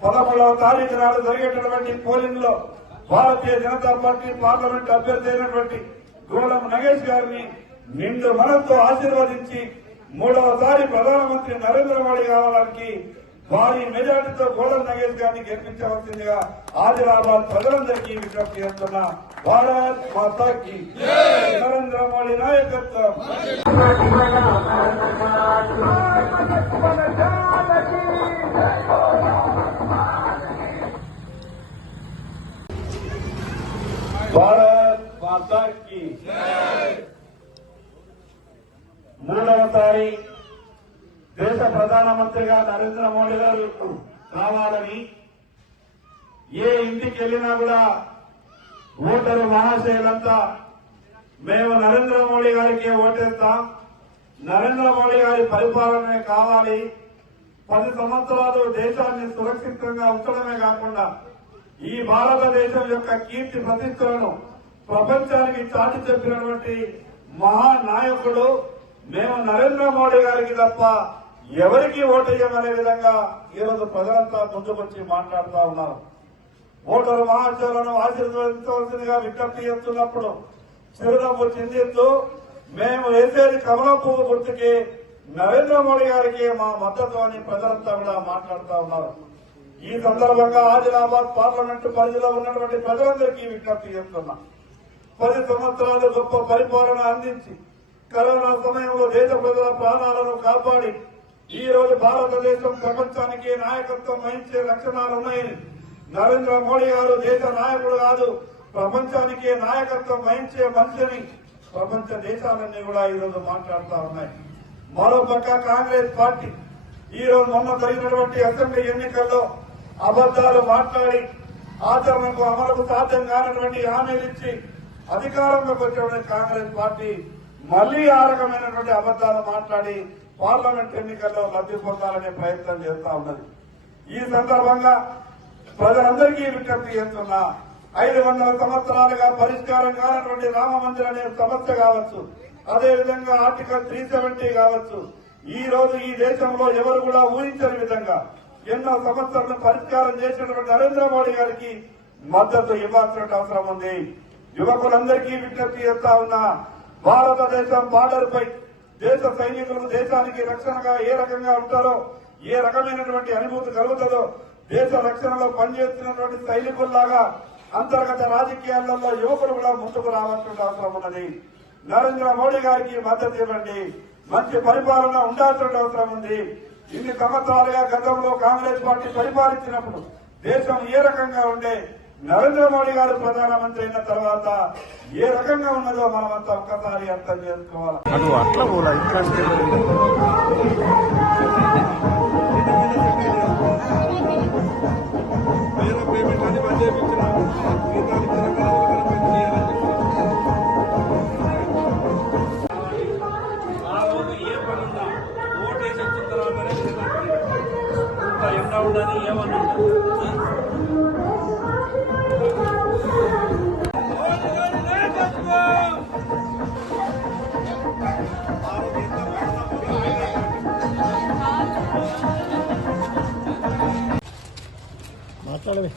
తారీఖు నాడు జరిగేటటువంటి పోలింగ్లో భారతీయ జనతా పార్టీ పార్లమెంట్ అభ్యర్థి అయినటువంటి గోళం నగేష్ గారిని నిండు మనతో ఆశీర్వదించి మూడవసారి ప్రధానమంత్రి నరేంద్ర మోడీ కావడానికి భారీ మెజార్టీతో గోళం నగేష్ గారిని గెలిపించవలసిందిగా ఆదిలాబాద్ ప్రజలందరికీ విజ్ఞప్తి చేస్తున్న భారత్ మాతాకి నరేంద్ర మోడీ నాయకత్వం మాతాకి. మూడవసారి దేశ ప్రధానమంత్రిగా నరేంద్ర మోడీ గారు కావాలని ఏ ఇంటికి వెళ్ళినా కూడా ఓటరు మహాశయులంతా మేము నరేంద్ర మోడీ గారికి ఓటేస్తాం. నరేంద్ర మోడీ గారి పరిపాలనే కావాలి. పది సంవత్సరాలు దేశాన్ని సురక్షితంగా ఉంచడమే కాకుండా ఈ భారతదేశం యొక్క కీర్తి ప్రతిష్టలను ప్రపంచానికి చాటి చెప్పినటువంటి మహానాయకుడు మేము నరేంద్ర మోడీ గారికి తప్ప ఎవరికి ఓటేయమనే విధంగా ఈరోజు ప్రజలంతా ముందుకొచ్చి మాట్లాడుతూ ఉన్నారు. ఓటరు మహాశయులను ఆశీర్వదించవలసిందిగా విజ్ఞప్తి చేస్తున్నప్పుడు చిరునవ్వు చెందిస్తూ మేము వేసేది కమల పువ్వు గుర్తుకి నరేంద్ర మోడీ గారికి మా మద్దతు అని ప్రజలంతా కూడా మాట్లాడుతూ ఉన్నారు. ఈ సందర్భంగా ఆదిలాబాద్ పార్లమెంటు పరిధిలో ఉన్నటువంటి ప్రజలందరికీ విజ్ఞప్తి చేస్తున్నా. పది సంవత్సరాలు గొప్ప పరిపాలన అందించి కరోనా సమయంలో దేశ ప్రజల ప్రాణాలను కాపాడి ఈ రోజు భారతదేశం ప్రపంచానికి నాయకత్వం వహించే లక్షణాలు ఉన్నాయని నరేంద్ర మోడీ గారు దేశ నాయకుడు కాదు ప్రపంచానికి నాయకత్వం వహించే మనిషిని ప్రపంచ దేశాలన్నీ కూడా ఈ రోజు మాట్లాడుతూ ఉన్నాయి. మరోపక్క కాంగ్రెస్ పార్టీ ఈ రోజు మొన్న జరిగినటువంటి అసెంబ్లీ ఎన్నికల్లో అబద్దాలు మాట్లాడి ఆచరణకు అమలుకు సాధ్యం కానటువంటి హామీలు ఇచ్చి అధికారంలోకి వచ్చే కాంగ్రెస్ పార్టీ మళ్ళీ ఆ రకమైనటువంటి అబద్దాలు మాట్లాడి పార్లమెంట్ ఎన్నికల్లో లబ్ధి పొందాలనే ప్రయత్నం చేస్తా ఉన్నది. ఈ సందర్భంగా ప్రజలందరికీ విజ్ఞప్తి చేస్తున్నా ఐదు వందల సంవత్సరాలుగా పరిష్కారం కానటువంటి రామ మందిరం అనే సమస్య కావచ్చు అదేవిధంగా ఆర్టికల్ త్రీ సెవెంటీ కావచ్చు. ఈ రోజు ఈ దేశంలో ఎవరు కూడా ఊహించని విధంగా ఎన్నో సమస్యలను పరిష్కారం చేసినటువంటి నరేంద్ర మోడీ గారికి మద్దతు ఇవ్వాల్సిన అవసరం ఉంది. యువకులందరికీ విజ్ఞప్తి చేస్తా ఉన్నా భారతదేశం బార్డర్ పై దేశ సైనికులు దేశానికి రక్షణగా ఏ రకంగా ఉంటారో ఏ రకమైనటువంటి అనుభూతి కలుగుతుందో దేశ రక్షణలో పనిచేస్తున్నటువంటి సైనికుల్లాగా అంతర్గత రాజకీయాలలో యువకులు కూడా ముందుకు రావాల్సిన అవసరం ఉన్నది. నరేంద్ర మోడీ గారికి మద్దతు ఇవ్వండి. మంచి పరిపాలన ఉండాల్సిన అవసరం ఉంది. ఇన్ని సంవత్సరాలుగా గతంలో కాంగ్రెస్ పార్టీ పరిపాలించినప్పుడు దేశం ఏ రకంగా ఉండే నరేంద్ర మోడీ గారు ప్రధానమంత్రి అయిన తర్వాత ఏ రకంగా ఉన్నదో మనమంతా ఒక్కసారి అర్థం చేసుకోవాలి? ఇంకా ఏమన్నా మాట్లాడవే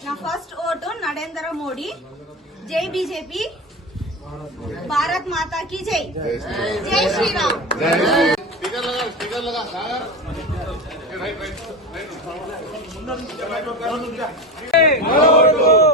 నా ఫస్ట్ ఓటు నరేంద్ర మోడీ. జై బీజేపీ. భారత్ మాతా की జై జై శ్రీరామ్ ఓటు